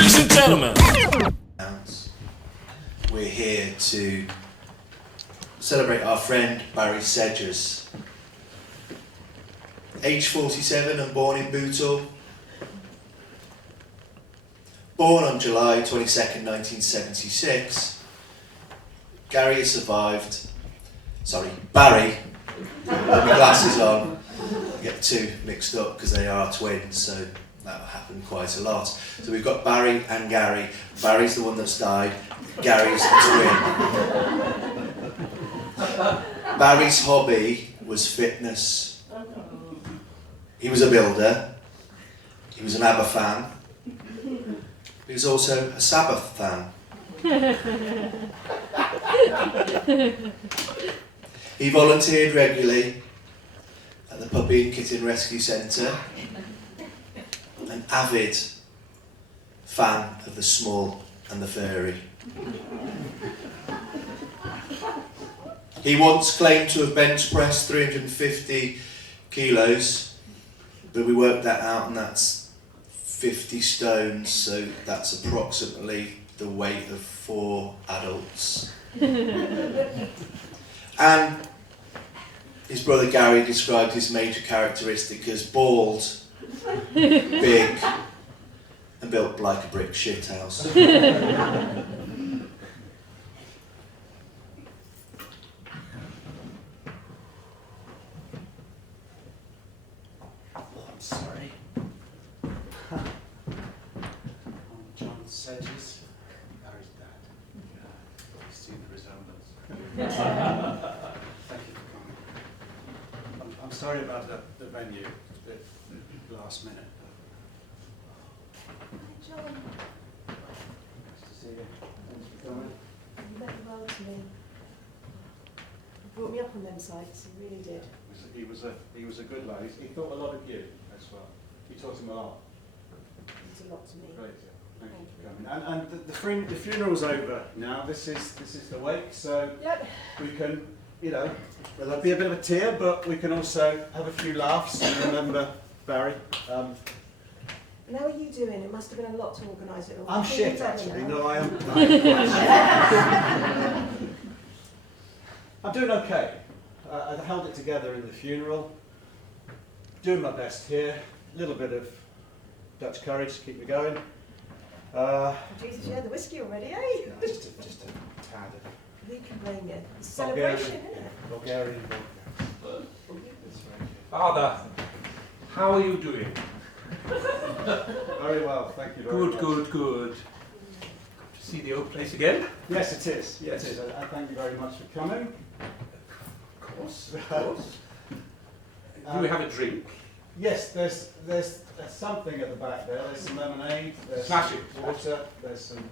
Ladies and gentlemen, we're here to celebrate our friend Barry Sedgers. Age 47 and born in Bootle. Born on July 22nd, 1976, Barry, with my glasses on, I get two mixed up because they are twins, so that happened quite a lot. So we've got Barry and Gary. Barry's the one that's died, Gary's the twin. Barry's hobby was fitness. He was a builder, he was an ABBA fan, he was also a Sabbath fan. He volunteered regularly at the Puppy and Kitten Rescue Centre. An avid fan of the small and the furry. He once claimed to have bench pressed 350 kilos, but we worked that out and that's 50 stones, so that's approximately the weight of 4 adults. And his brother Gary described his major characteristic as bald, big, and built like a brick shithouse. I'm sorry. I'm John Sedgers, Barry's dad. You've seen the resemblance. Thank you for coming. I'm sorry about the venue, the last minute. Hi, John. Nice to see you. Thanks for coming. You meant the world to me. You brought me up on them sites, you really did. He was a good lad. He thought a lot of you as well. You taught him a lot. It's a lot to me. Great. Thank you for coming. And the funeral's over now. This is the wake, so Yep. we can, well, there'll be a bit of a tear, but we can also have a few laughs and remember Barry. And how are you doing? It must have been a lot to organise it all. I'm Feeling shit, better actually. now? No, I am. I'm doing okay. I held it together in the funeral. Doing my best here. A little bit of Dutch courage to keep me going. Oh, Jesus, you had the whiskey already, eh? Just a tad of Who can blame you? It's a celebration, isn't it? Bulgarian vodka. It's very good. Father, how are you doing? Very well, thank you very much. Good. Good to see the old place again. Yes, it is. Yes. It is. I thank you very much for coming. Of course. Do we have a drink? Yes, there's something at the back there. There's some lemonade. There's Smash it. some water. There's some.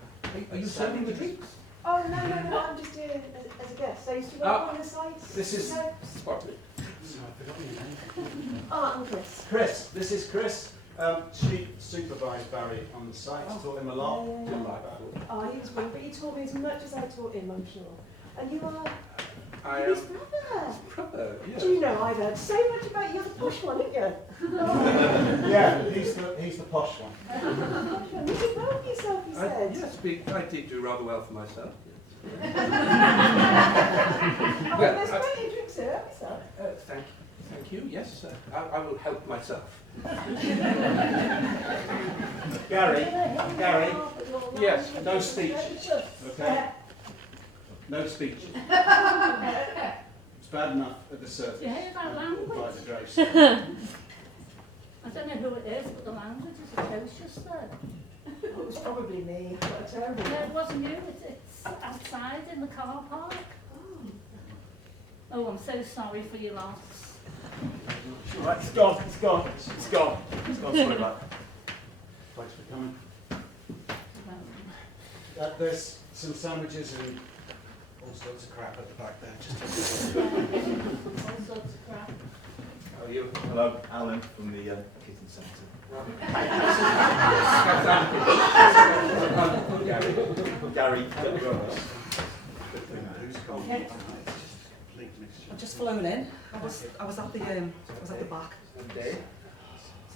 Are you serving the drinks? Oh, no, I'm just here as a guest. I used to work on the sites. This is. No. Pardon me. I've forgotten your name. Oh, I'm Chris. Chris. This is Chris. She supervised Barry on the site. Taught him a lot. Yeah. Didn't like that. Oh, he was brilliant, but you taught me as much as I taught him, I'm sure. And you are I his am brother. brother. Yes. Do you know, I've heard so much about you. You're the posh one, aren't you? Yeah, he's the posh one. Posh one. You did well for yourself, he said. Yes, I did do rather well for myself. Oh, there's plenty of drinks here, haven't you, sir? Thank you. Yes, I will help myself. Gary. Yes. No speeches. Okay. No speeches. It's bad enough at the surface. You hear that language? By the grace. I don't know who it is, but the language is atrocious there. It was probably me. I've got a terrible No, it one. wasn't you, it's outside in the car park. Oh, I'm so sorry for your loss. Right, it's gone. Sorry about that. Thanks for coming. There's some sandwiches and all sorts of crap at the back there. Just All sorts of crap. How are you? Hello, Alan from the Kitten Centre. Gary. Who's gone tonight? It's just a complete mixture. I've just flown in. I was at the back. Day. I was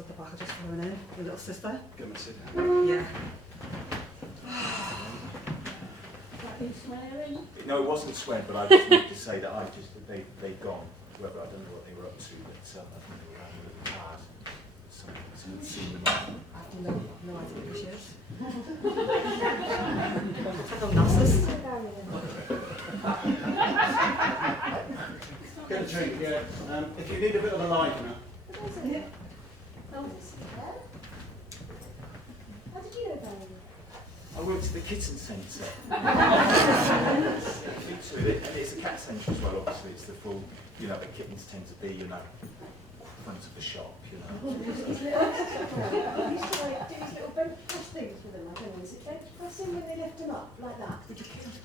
at the back. I just flown in. Your little sister. Come and sit down. Yeah. No, it wasn't Swen, but I just wanted to say that they'd gone. Whoever, I don't know what they were up to, but I think they were around with the cars. Someone had seen them off. I have no idea who she is. I don't know. Get a drink, yeah. If you need a bit of a livener. Yeah. How did you know Barry? I worked at the kitten centre. So it's a cat centre as well, obviously. It's the full, the kittens tend to be, front of the shop, I used to do these little bench press things for them. I don't know, is it bench pressing when they lift them up, like that? But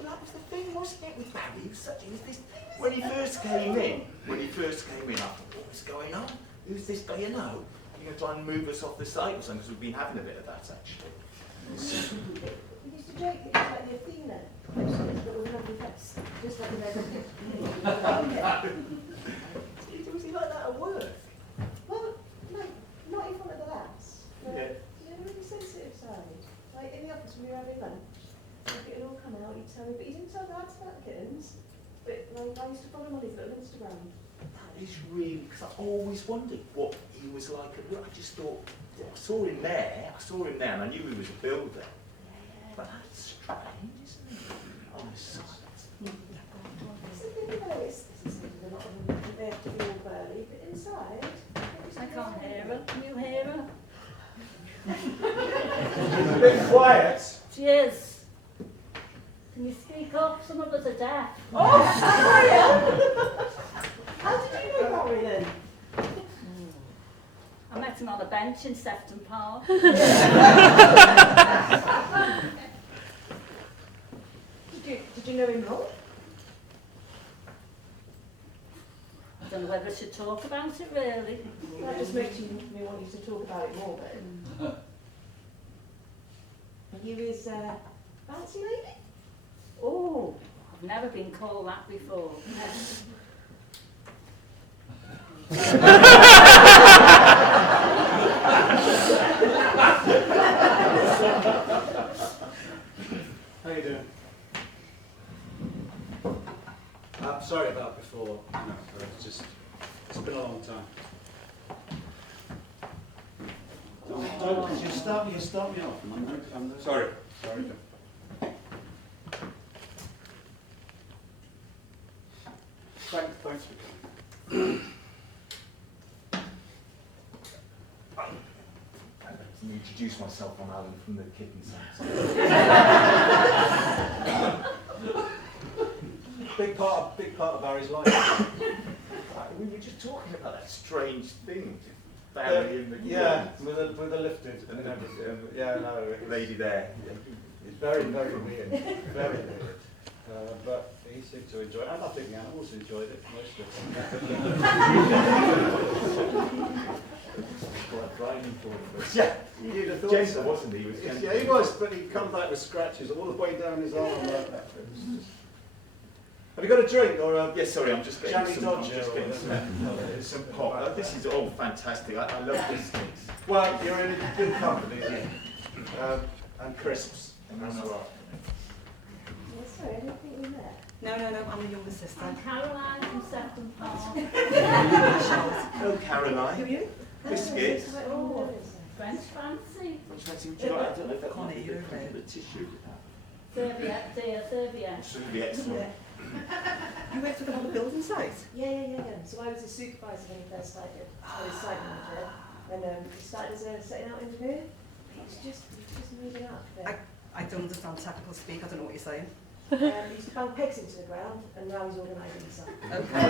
that was the thing, wasn't it, with Barry? He was this. When he first came in, I thought, what was going on? Who's this guy? You're going to try and move us off the site or something, because we've been having a bit of that, actually. He used to joke that he was like the Athena, but with a lovely face, just like a Was he like that at work? Well, no, not in front of the lads. But, Yeah. Really sensitive side. Like in the office when we were having lunch, it would all come out, he'd tell me, but he didn't tell the lads about the kittens. But like, I used to follow him on his little Instagram. That is really, because I always wondered what he was like at work. I just thought, I saw him there, and I knew he was a builder. But that's strange, isn't it? On the site. It's the thing though, it's a lot of them, they have to be all burly, but inside, I can't hear her. Can you hear her? A bit quiet. She is. Can you speak up? Some of us are deaf. Oh, Diane! How did you know Barry then? I met him on a bench in Sefton Park. Did you know him long? I don't know whether I should talk about it really. That just makes me want you to talk about it more then. Are you his fancy lady? Oh, I've never been called that before. How you doing? I'm sorry about before. No, it's been a long time. Don't you start me off. I'm sorry. Sorry. Thanks for coming. Let me introduce myself. I'm Alan from the kitten centre. Big part of Barry's life. We were just talking about that strange thing. Barry in the with the lifted and everything. Yeah, no, lady there. it's very weird. Very weird. But he seemed to enjoy it, and I think the animals enjoyed it mostly. Quite grinding for him. Yeah, you'd have thought Jansen, so. wasn't he? He was Yeah, he was, but he'd come back with scratches all the way down his arm like that. Have you got a drink or a Yes, sorry, I'm just getting Johnny some, Dodger or some pop. This is all fantastic. I love these things. Well, you're in good company, and crisps. That's all right. Sorry, I didn't think we met. No, I'm the younger sister. I'm Caroline from Sefton Park. Hello, Caroline. Who are you? Biscuits. Oh, French fancy. Which fancy would you like? I don't know if that Can't eat it, okay. the tissue. Serviette, dear, serviette. Should be excellent. You worked with him on the building site? yeah. So I was a supervisor when he first started. I was site manager, and he started as a setting out engineer. He's just moving up there. I don't understand technical speak, I don't know what you're saying. He used to bang pegs into the ground, and now he's organising the site. Okay.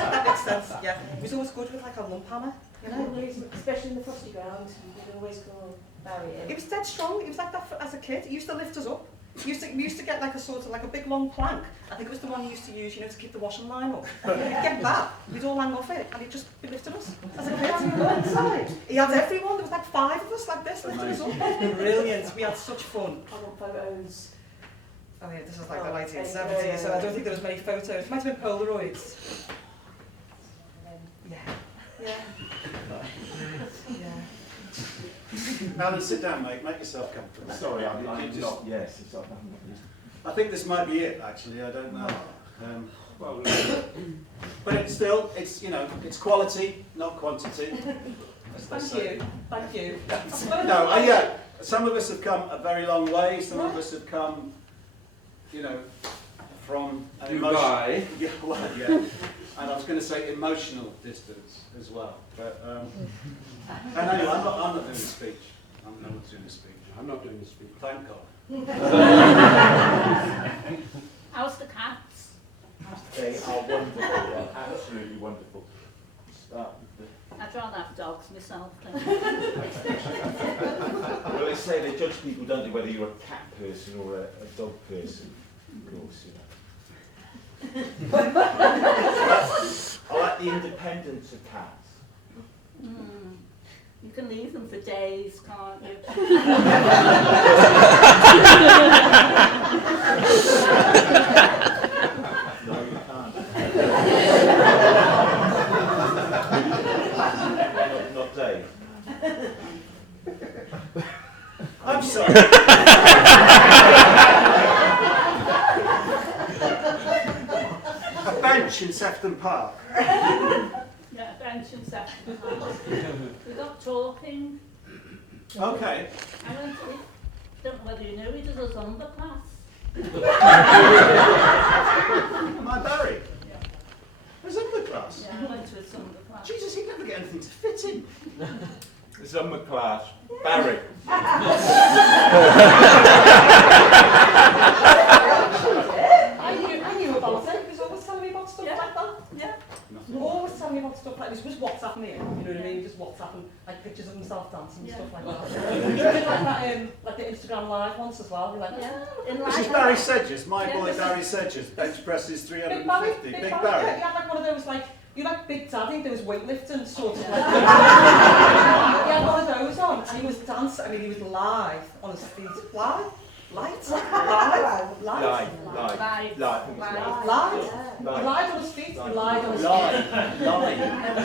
that makes sense, yeah. He was always good with like a lump hammer, you know? Especially in the frosty ground, you could always call Barry in. He was dead strong, he was like that as a kid. He used to lift us up. We used to get like a sort of like a big long plank. I think it was the one he used to use, to keep the washing line up. He'd get that, we'd all hang off it, and he'd just be lifting us as a kid. He had everyone, there was like 5 of us like this, lifting us up. Brilliant, we had such fun. I want photos. Oh yeah, this was like the 1970s, so I don't think there was many photos. It might have been Polaroids. Yeah. Alan, sit down, mate. Make yourself comfortable. Sorry, I'm not. Yes, it's not. I think this might be it, actually. I don't know. Well, But it's still, it's, you know, it's quality, not quantity. as they say. Thank you. No, yeah, some of us have come a very long way. Some of us have come, you know, from an Dubai. yeah, well, yeah. And I was going to say emotional distance as well. But and anyway, I'm not doing a speech. I'm not doing a speech. I'm not doing the speech. Thank God. How's the cats? They are wonderful, they're absolutely wonderful. Start with I'd rather have dogs myself. Thank you. well, they say they judge people, don't they, whether you're a cat person or a dog person, of course, you know. I like the independence of cats. Mm. You can leave them for days, can't you? No, you can't. not Dave. I'm sorry. A bench in Sefton Park. Yeah, bench and Sefton Park. We got talking. Okay. I don't know whether you know, he does a Zumba class. My Barry. Yeah. A Zumba class. Yeah, I went to a Zumba class. Jesus, he'd never get anything to fit in. The summer class. Barry. I knew about it. He was always telling me about stuff like that. Yeah. Always telling me about stuff like this. He was WhatsApping me, you know what I mean? Just WhatsApping like pictures of himself dancing and stuff like that. He did like that, like the Instagram live once as well. We're like, Yeah. This is Barry Sedgers, my boy Barry Sedgers. Bench presses 350. Big Barry. He had like one of those like, you like Big Daddy, those weightlifting sort of like. He had one of those on and he was dancing. I mean, he was live on his feet. Live? Light? Live? Live. Live. Live? He lied on his feet. He lied on his feet.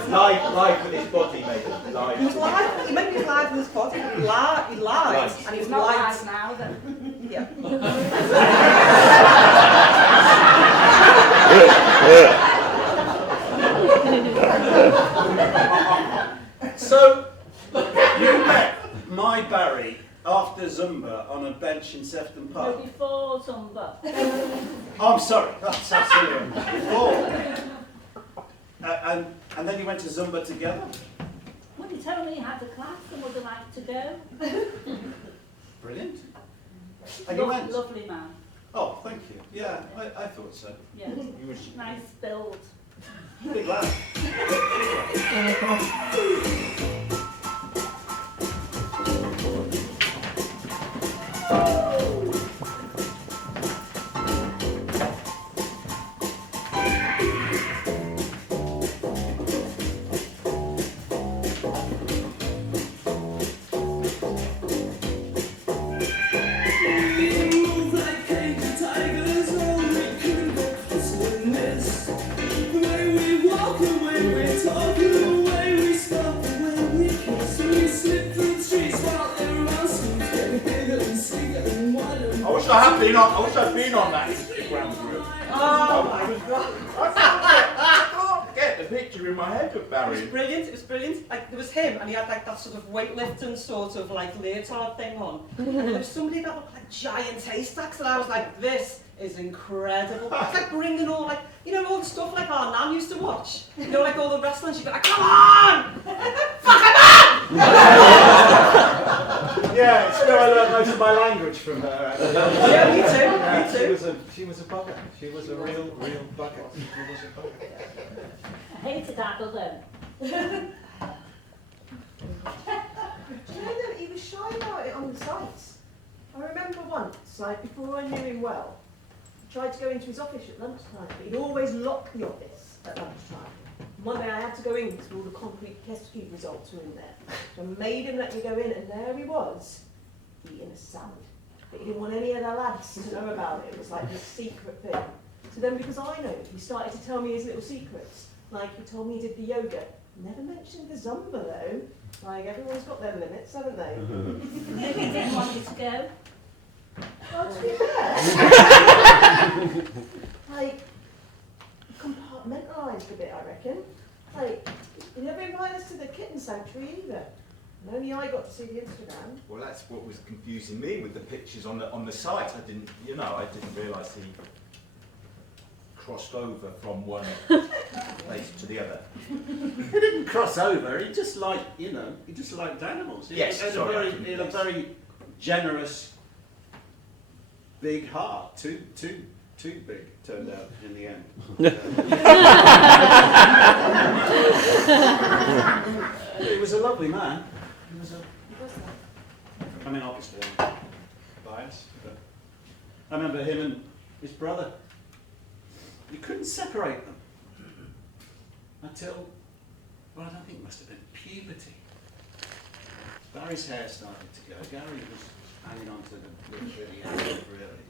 Live with his body, mate. Live. He was live. He made me live with his body. He lied. And he was not light. live now then. Yeah. So, you met my Barry after Zumba on a bench in Sefton No, Park. before Zumba. Oh, I'm sorry. That's absolutely before. And then you went to Zumba together? Well, he told me he had a class and would have liked to go. Brilliant. And you went? Lovely man. Oh, thank you. Yeah, I thought so. Yeah. Nice build. Big lad. I wish I'd been on that Instagram group. Oh my God. I can't get the picture in my head of Barry. It was brilliant. It was brilliant. Like there was him, and he had like that sort of weightlifting sort of like leotard thing on. And there was somebody that looked like giant haystacks, and I was like, this is incredible. It's like bringing all like, you know, all the stuff like our nan used to watch. You know, like all the wrestling. She'd be like, come on, fuck him up! Yeah, it's where I learned most of my language from her. Actually. Yeah, me too. Yeah, Me too. she was a bugger. She was a real bugger. She was a bugger. I hated Adel then. Do you know that he was shy about it on the sites? I remember once, like before I knew him well, I tried to go into his office at lunchtime, but he'd always lock the office at lunchtime. One day I had to go in because all the concrete test tube results were in there. So I made him let me go in, and there he was, eating a salad. But he didn't want any other lads to know about it. It was like this secret thing. So then, because I know, he started to tell me his little secrets. Like he told me he did the yoga. Never mentioned the Zumba though. Like everyone's got their limits, haven't they? Maybe he didn't want you to go. Well, to be fair. like, compartmentalised a bit, I reckon. Like, you never invited us to the kitten sanctuary either. And only I got to see the Instagram. Well, that's what was confusing me with the pictures on the site. I didn't realise he crossed over from one place to the other. He didn't cross over. He just liked, he just liked animals. He Yes, had sorry, he had a very generous, big heart. Too big, turned out in the end. He was a lovely man. He was I mean, obviously, I'm biased, but I remember him and his brother. You couldn't separate them until, well, I don't think it must have been puberty. Barry's hair started to go. Gary was hanging on to the little bit he had, really.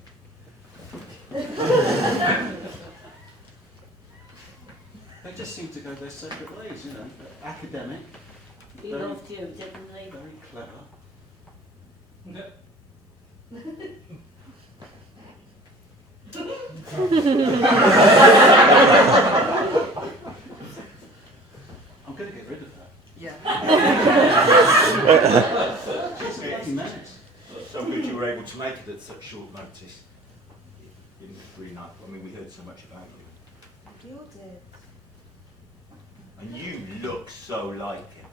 They just seemed to go their separate ways, academic. He Very- loved you, didn't he? Very clever. I'm going to get rid of that. Yeah. She's getting menace. So good you were able to make it at such short notice. You didn't really know. I mean, we heard so much about you. You all did. And you look so like him.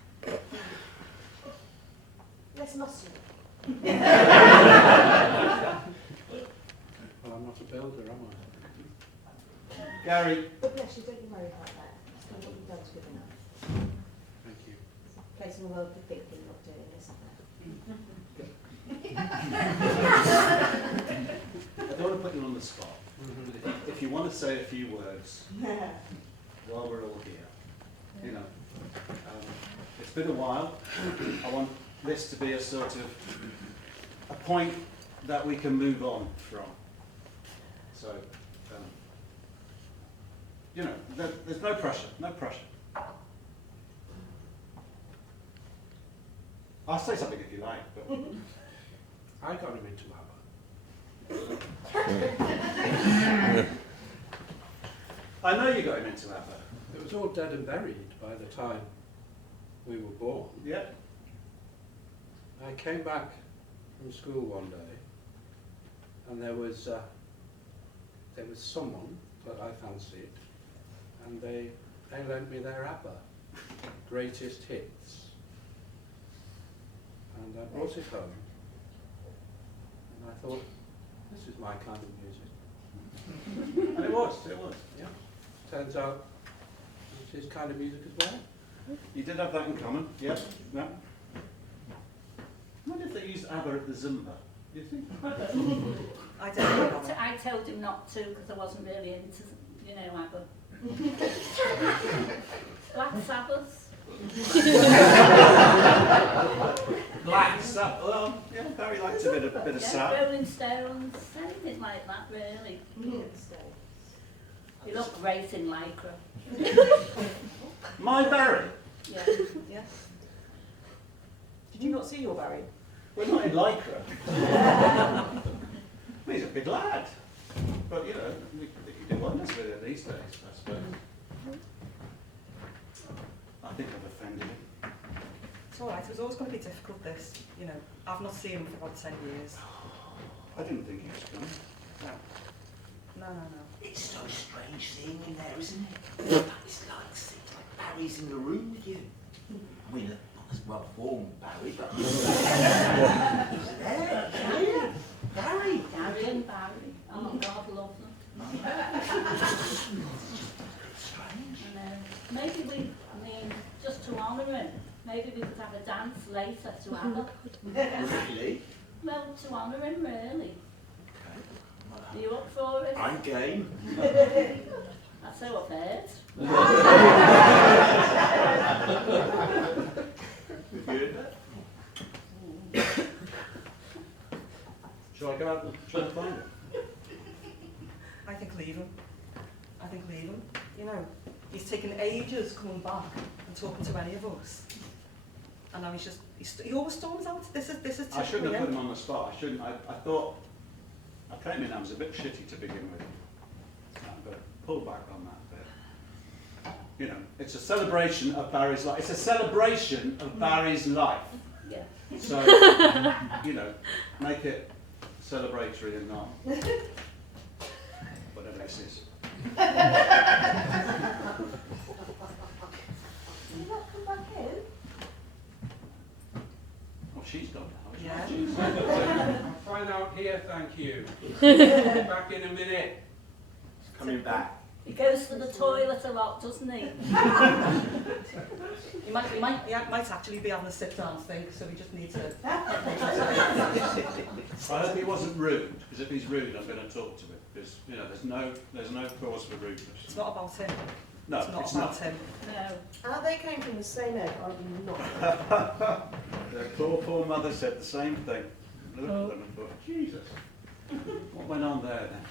Less muscular. Well, I'm not a builder, am I? Gary, But bless you, don't you worry about that. Still what you've done's good enough. Thank you. It's a place in the world for thinking, not doing, isn't I don't want to put you on the spot. If you want to say a few words there? while we're all here, it's been a while. I want this to be a sort of a point that we can move on from. So, there's no pressure, no pressure. I'll say something if you like, but I got him into ABBA. I know you got him into ABBA. It was all dead and buried by the time we were born. Yeah. I came back from school one day, and there was someone that I fancied, and they lent me their ABBA, greatest hits, and I brought it home, and I thought, this is my kind of music. And it was. Yeah, turns out it's his kind of music as well. You did have that in common, yeah. Yeah. I wonder if they used ABBA at the Zumba. Do you think? I don't know. I told him not to because I wasn't really into, ABBA. Black Sabbath. Black Sabbath. Well, yeah, Barry liked a bit of Yeah, Sabbath. Rolling Stones, anything like that really. So, You look great in lycra. My Barry. Yeah. Yeah. did you not see your Barry? We're not in Lycra. He's a big lad. But, you do wonders with it these days, I suppose. I think I've offended him. It's all right. It was always going to be difficult, this. I've not seen him for about 10 years. I didn't think he was coming. No. It's so strange seeing him there, isn't it? It's like Barry's in the room with you. I mean, not as well formed Barry, but he's there. Barry. Gary and Barry. Oh God, love them. Strange. Maybe just to honour him, maybe we could have a dance later to ABBA. Really? Well, to honour him really. Okay. Are you up for it? I'm game. That's how I've heard. Good. Shall I go out and try and find him? I think leave him. He's taken ages coming back and talking to any of us. And now he always storms out. This is typical. I shouldn't have put him on the spot. I thought, I came in, I was a bit shitty to begin with. I'm going to pull back on that bit. You know, it's a celebration of Barry's life. It's a celebration of Barry's life. Yeah. So, you know, make it celebratory and not whatever this is. Did you not come back in? Oh, she's gone now. Yeah. I'm fine out here, thank you. Back in a minute. It's coming back. He goes to the toilet a lot, doesn't he? He might actually be having a sit-down thing, so we just need to... I hope he wasn't rude, because if he's rude, I'm going to talk to him. Because, you know, there's no cause for rudeness. It's not about him. No, It's not about him. No. They came from the same egg, I do not. The poor mother said the same thing. I looked at them and thought, Jesus, what went on there then?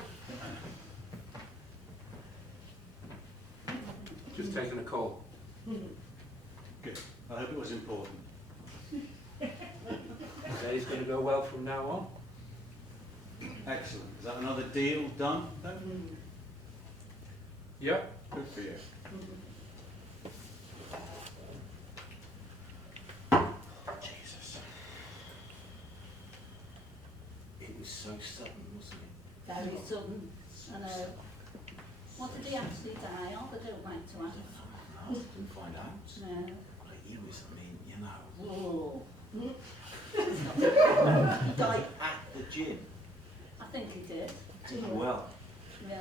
Just taking a call. Good. I hope it was important. Today's going to go well from now on. Excellent. Is that another deal done then? Yep. Good for you. Jesus. It was so sudden, wasn't it? Very sudden. I know. What did he actually die of? I don't like to ask. I didn't find out. No. Well, he was, I mean, you know. Oh. He died at the gym. I think he did. Did well. Yeah.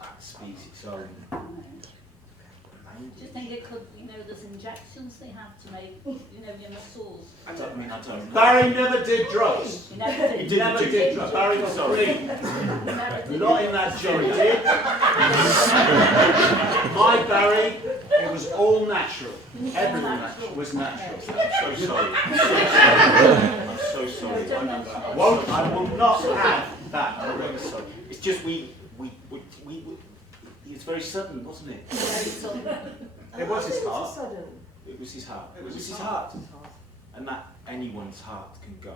That speaks its own No. language. Do you think it could, you know, there's injections they have to make, you know, your muscles? I don't know. Barry never did drugs. He never did. He never did drugs. Barry was free. He never did. Not in that gym, he did. My Barry, it was all natural. Everything was natural. I'm so sorry. I'm so sorry. No, don't mention it. I will not have that. I'm really sorry. It's just we it's very sudden, wasn't it? Very sudden. It was his How heart. sudden? It was his heart. It was his heart. And that anyone's heart can go.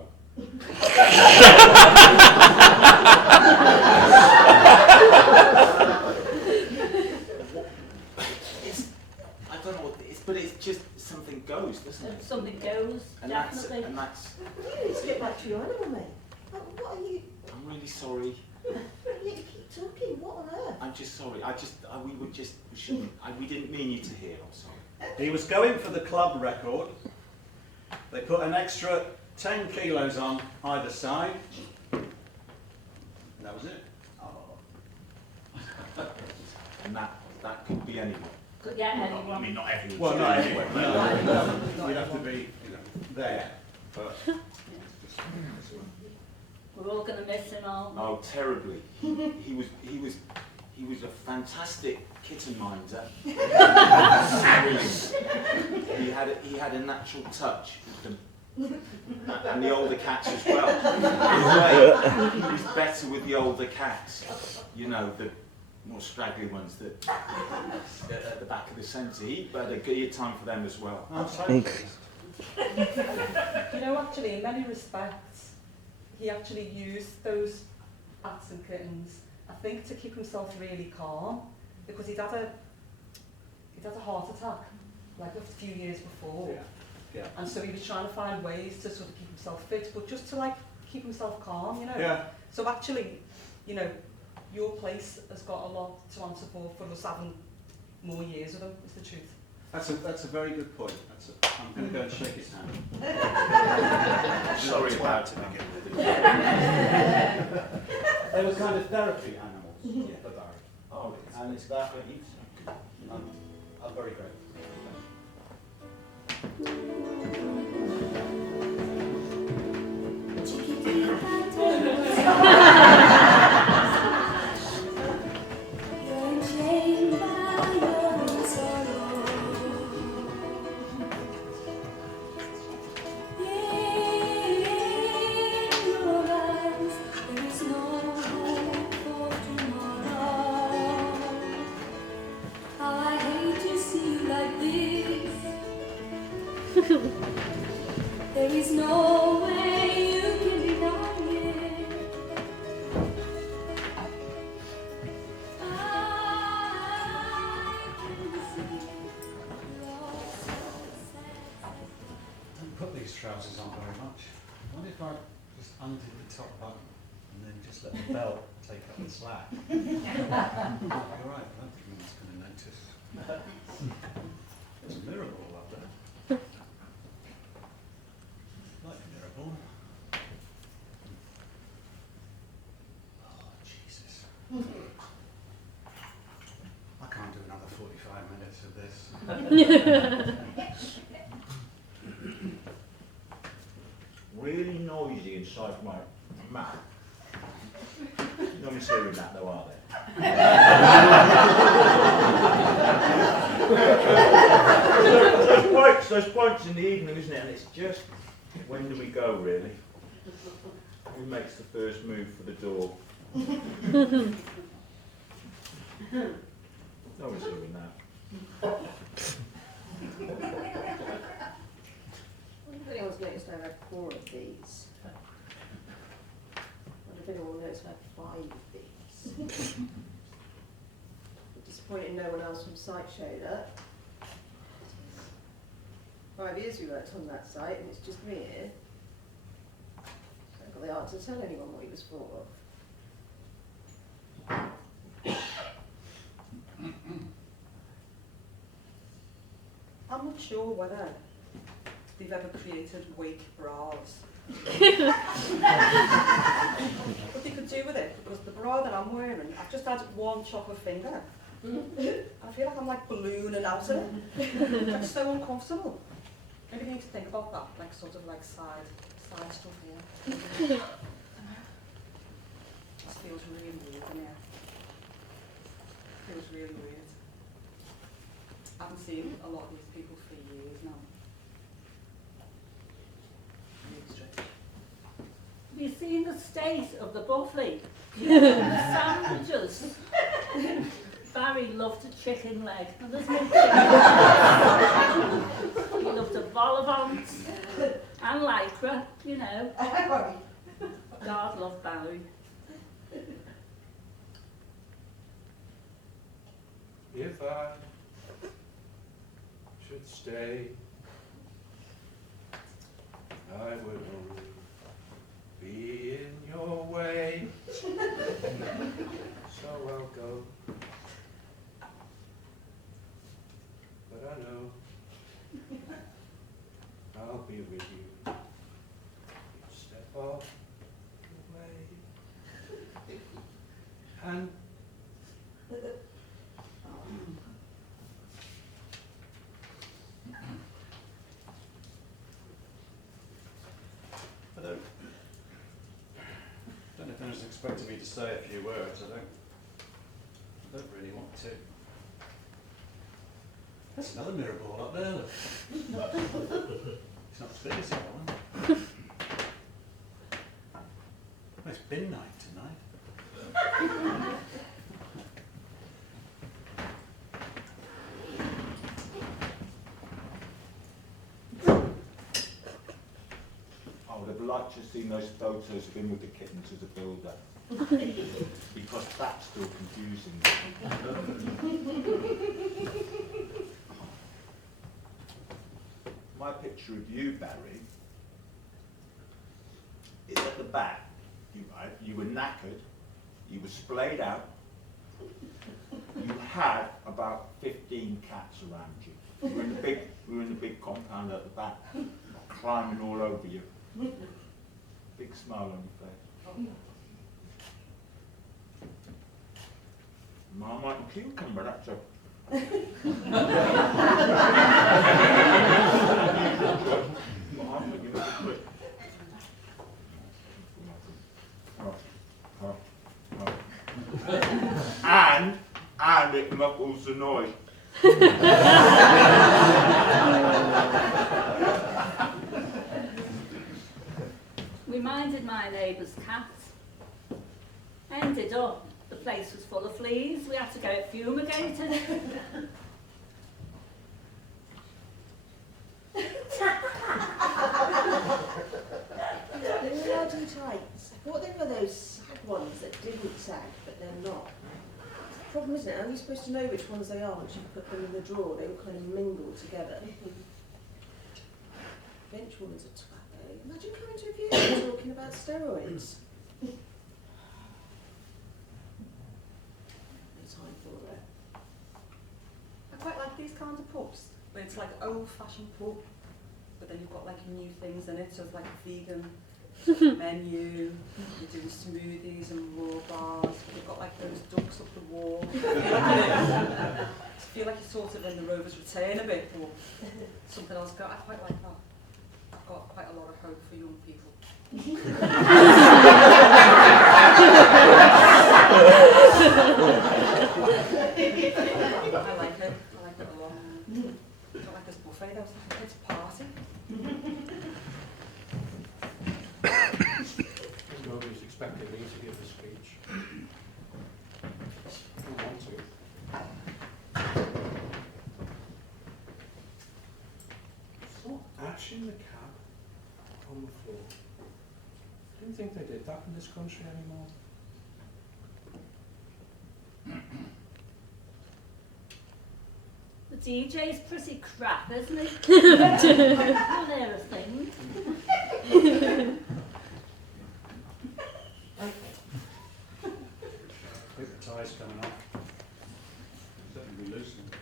I don't know what it is, but it's just something goes, doesn't it? Something goes, And definitely. that's You need to get back to your animal, mate. What are you... I'm really sorry. You keep talking, what on earth? I'm just sorry. We shouldn't. We didn't mean you to hear. I'm sorry. He was going for the club record. They put an extra 10 kilos on either side. And that was it. Oh. And that could be anyone. Could get anyone. I mean, not everyone. Well, not everyone. No. You'd have to be, you know, there. But We're all going to miss him, aren't we? Oh, terribly. He was a fantastic kitten minder. he had a natural touch with them. And the older cats as well. He was better with the older cats. You know, the more straggly ones that at the back of the centre. He had time for them as well. I'm so pleased. You know, actually, in many respects, he actually used those cats and kittens, I think, to keep himself really calm, because he'd had a heart attack like a few years before. Yeah. And so he was trying to find ways to sort of keep himself fit, but just to like keep himself calm, you know. Yeah. So actually, you know, your place has got a lot to answer for us having more years with him, is the truth. That's a very good point. I'm going to go and shake his hand. Sorry about it. They were kind of therapy animals for Barry. Oh, And it's that I'm very grateful. There on very much. I wonder if I just undid the top button and then just let the belt take up the slack. You're right, I don't think anyone's going to notice. There's a mirror ball up there. Like a mirror ball. Oh, Jesus. I can't do another 45 minutes of this. Really noisy inside my mouth. No one's hearing that though, are they? Those points in the evening, isn't it? And it's just, when do we go really? Who makes the first move for the door? No one's hearing that. I wonder if anyone's noticed I had 4 of these. I wonder if anyone noticed I had 5 of these. Disappointed no one else from site showed up. 5 years we worked on that site and it's just me here. So I got the heart to tell anyone what he was for. I'm not sure whether they've ever created wake bras. What they could do with it, because the bra that I'm wearing, I've just had one chocolate finger. I feel like I'm like ballooning out of it. It's so uncomfortable. Maybe you need to think about that, like sort of like side stuff here. This feels really weird in here. Feels really weird. I haven't seen a lot of these people for years now. Really strange. Have you seen the state of the buffet? Sandwiches. Barry loved a chicken leg. And there's no chicken. He loved a vol au vent and lycra, you know. God loved Barry. If I should stay, I will be in your way. So I'll go. But I know I'll be with you. Step off the way. And I don't know if anyone's expecting me to say a few words. I don't really want to. There's another mirror ball up there. Look. It's not as big as the other one. Well, it's bin night tonight. I would have liked to have seen those photos of him with the kittens as a builder. Because that's still confusing. My picture of you, Barry, is at the back. You were knackered, you were splayed out, you had about 15 cats around you. We were in the big compound at the back, climbing all over you. Big smile on your face. Marmite and cucumber, that's a... And it muffles the noise. We minded my neighbour's cat. Ended up, the place was full of fleas. We had to go fumigated. They were allowed in tights. I thought they were those sag ones that didn't sag, but they're not. The problem, isn't it? How are you supposed to know which ones they are once you put them in the drawer? They all kind of mingle together. Bench woman's a twat, though. about steroids? No time for it. I quite like these kinds of pubs. Where it's like old-fashioned pub, but then you've got like new things in it. So it's like a vegan menu. You're doing smoothies and raw bars. You've got like those ducks up the wall. I feel like you're sort of in the Rover's Return a bit, or something else. I quite like that. I've got quite a lot of hope for young people. I like it. I like it a lot. I don't like this buffet. That was like a kid's party. Nobody's expecting me to give a speech. I don't want to. Saw ash in the cab on the floor. I didn't think they did that in this country anymore. The DJ's pretty crap, isn't he? Not there a thing. I think the tie's coming off. Certainly be loosened.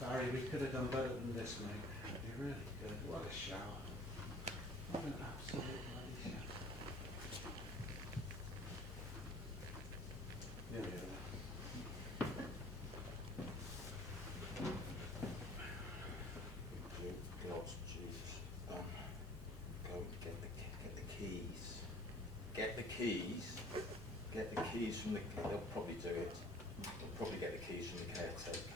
Barry, we could have done better than this, mate. You really could. What a shower. What an absolute bloody shower. Yeah, yeah. God's juice. Go get the keys. Get the keys. Get the keys from the. They'll probably do it. They'll probably get the keys from the caretaker.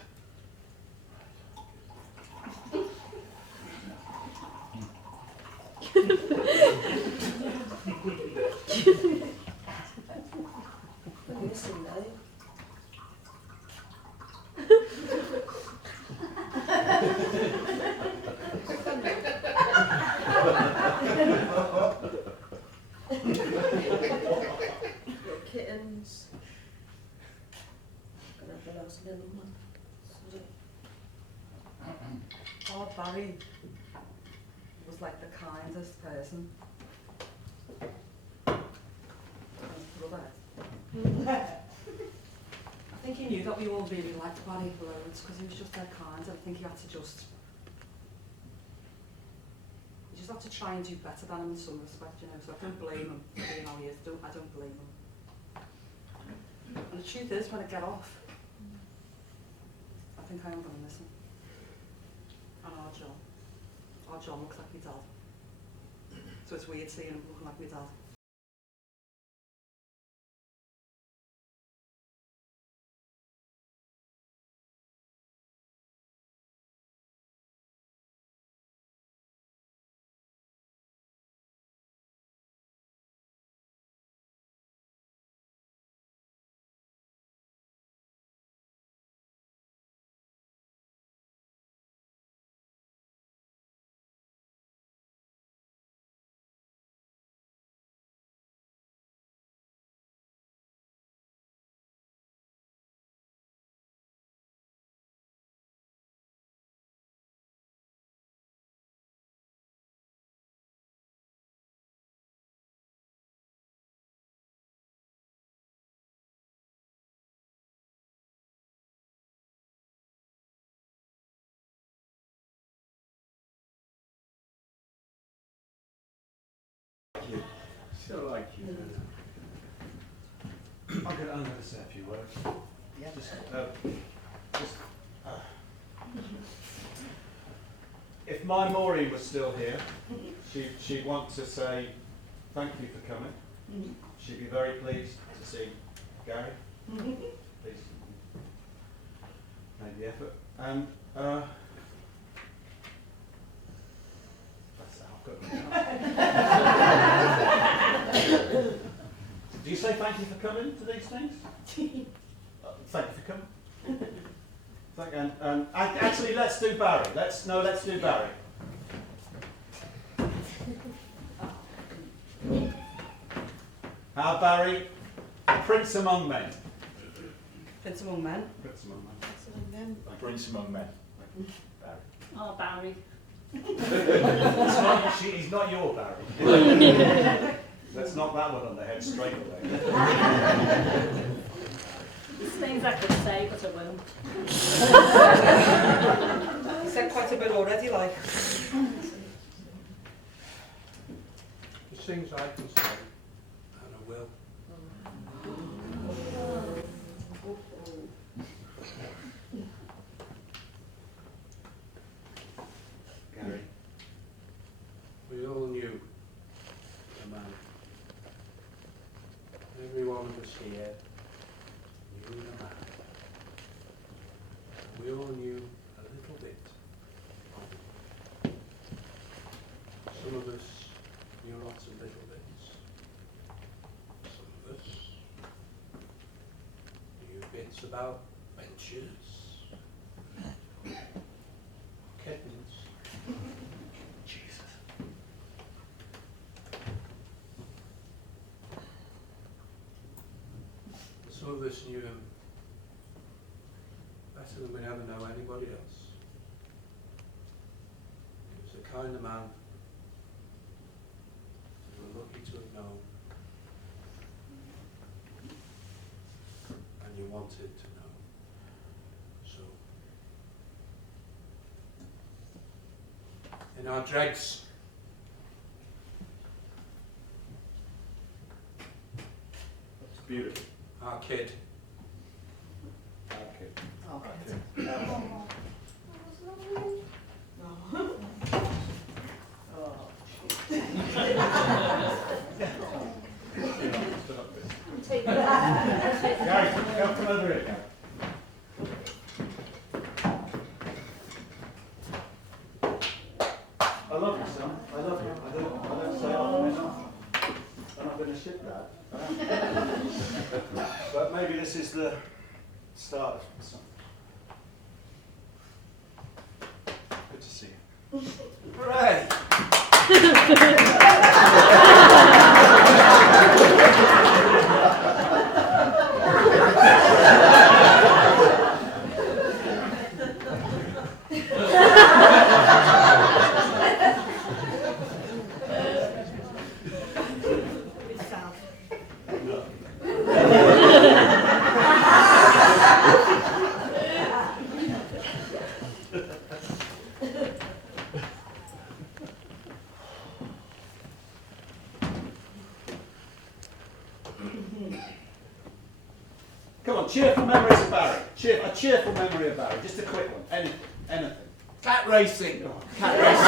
Listen though. Little kittens. Gonna have the last little one. Oh, Barry was like the kindest person. Brother. I think he knew that we all really liked Barry loads because he was just dead kind. I think he had to just have to try and do better than him in some respect, you know. So I don't blame him for being how he is. I don't blame him. And the truth is, when I get off, I think I am going to miss him. And our John looks like my dad. So it's weird seeing him looking like my dad. So like you. I'm going to say a few words. Yeah. If my Maureen was still here, she'd want to say thank you for coming. She'd be very pleased to see Gary. Please make the effort. And that's how I've got. Do you say thank you for coming to these things? Thank you for coming. Actually, let's do Barry. Let's do Barry. Our Barry, Prince among men. Prince among men. Prince among men. Prince among men. Oh, Barry. He's not your Barry. Let's knock that one on the head straight away. There's things I could say, but I won't. He said quite a bit already, like. There's things I can say, and I will. Gary. We all knew the man. Every one of us here knew the man. We all knew a little bit of him. Some of us knew lots of little bits. Some of us knew bits about benches, kittens. Jesus. Some of us knew him better than we ever know anybody else. He was the kind of man we were lucky to have known, and you wanted to know. So, in our dregs, It's beautiful. our kid, Okay. Gary, come over here, Gary. I love you, son. I love you. I don't say often enough. I'm not going to ship that. But maybe this is the start of something. Good to see you. Hooray! Come on, cheerful memories of Barry. A cheerful memory of Barry. Just a quick one. Anything. Cat racing. Cat racing.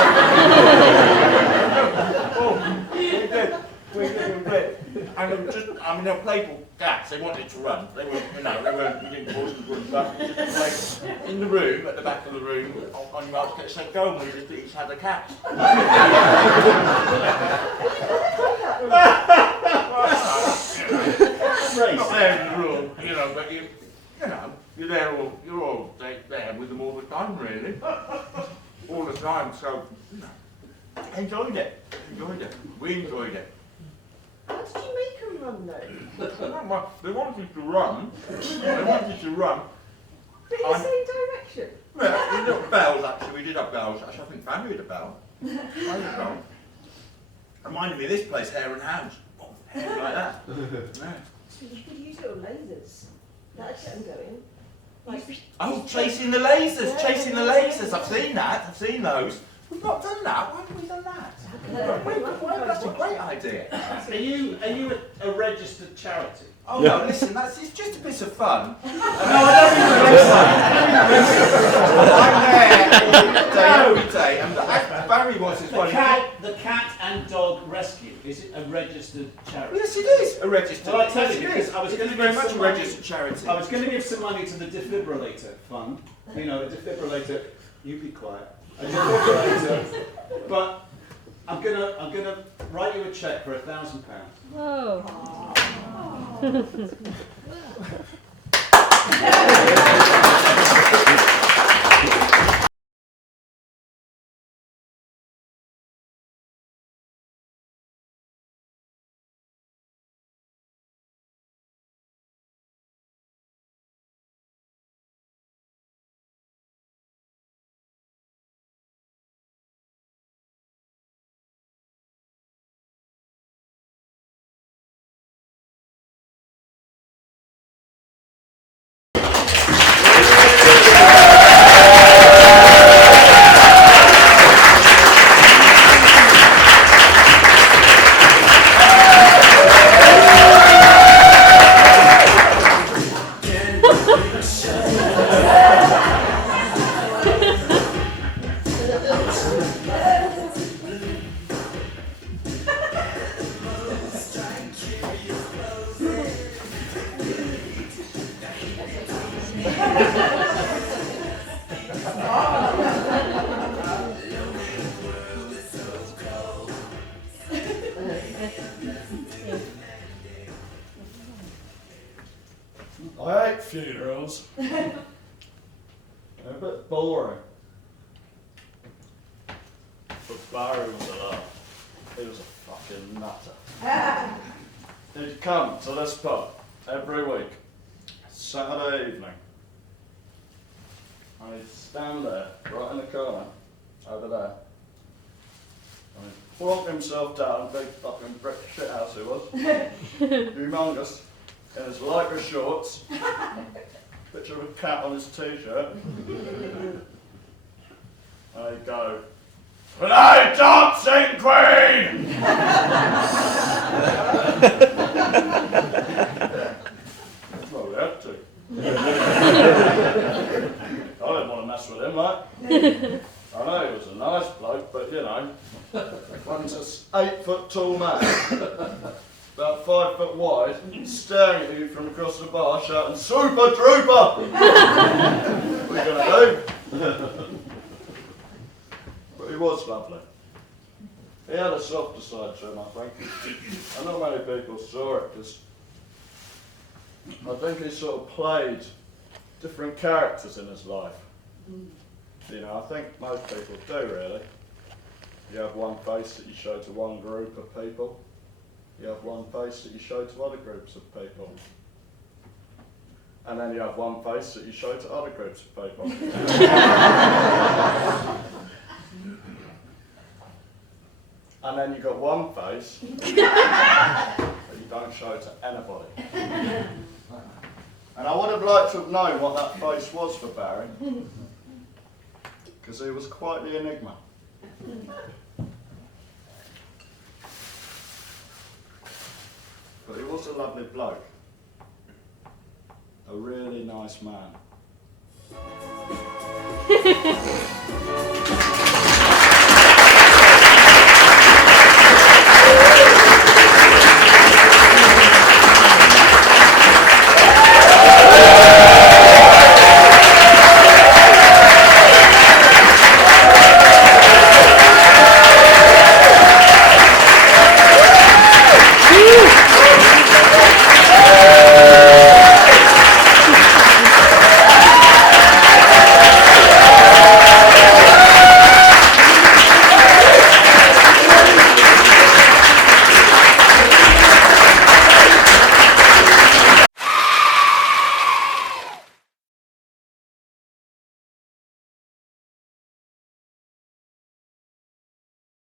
Oh, we did. And they're playful cats. They wanted to run. They weren't, we didn't force them to run, but we just like in the room, at the back of the room, on your outskirts, said, go, and we just each had a cat. Not there in the room, but you're all there with them all the time, really. All the time, so, enjoyed it. We enjoyed it. How did you make them run though? They wanted to run. But in the same direction? Well, bells, actually. We did have bells. Actually, I think Fanny had a bell. I had a bell. Reminded me of this place, Hare and Hounds. Oh, hair like that. Yeah. So you could use little lasers. That'd get them going. Like, Oh, chasing the lasers, Yeah. chasing the lasers. I've seen that. I've seen those. We've not done that. Why haven't we done that? That's a great idea. Are you a registered charity? Oh no, listen, it's just a bit of fun. No, I don't mean every day, and Barry was as well. The cat and dog rescue, is it a registered charity? Yes, it is a registered. Well, I tell you, Yes, it because is. I was It going is to very give much some a money- registered charity. I was going to give some money to the defibrillator fund. A defibrillator. You be quiet. A defibrillator. But I'm gonna write you a cheque for £1,000. Whoa. bit boring. But Barry was a laugh. He was a fucking nutter. He'd come to this pub every week, Saturday evening. And he'd stand there, right in the corner, over there. And he'd plonk himself down, big fucking brick shit house he was. Humongous, in his lycra shorts, picture of a cat on his t-shirt. And he'd go, "Hello, dancing queen!" Well, we had to. I didn't want to mess with him, like. I know he was a nice bloke, but you know, one's an 8 foot tall man, about 5 foot wide, staring at you from across the bar, shouting, "Super Trooper!" What are you going to do? But he was lovely. He had a softer side to him, I think. And not many people saw it, because I think he sort of played different characters in his life. You know, I think most people do, really. You have one face that you show to one group of people. You have one face that you show to other groups of people. And then you have one face that you show to other groups of people. And then you've got one face that you don't show to anybody. And I would have liked to have known what that face was for Barry, because he was quite the enigma. But he was a lovely bloke. A really nice man.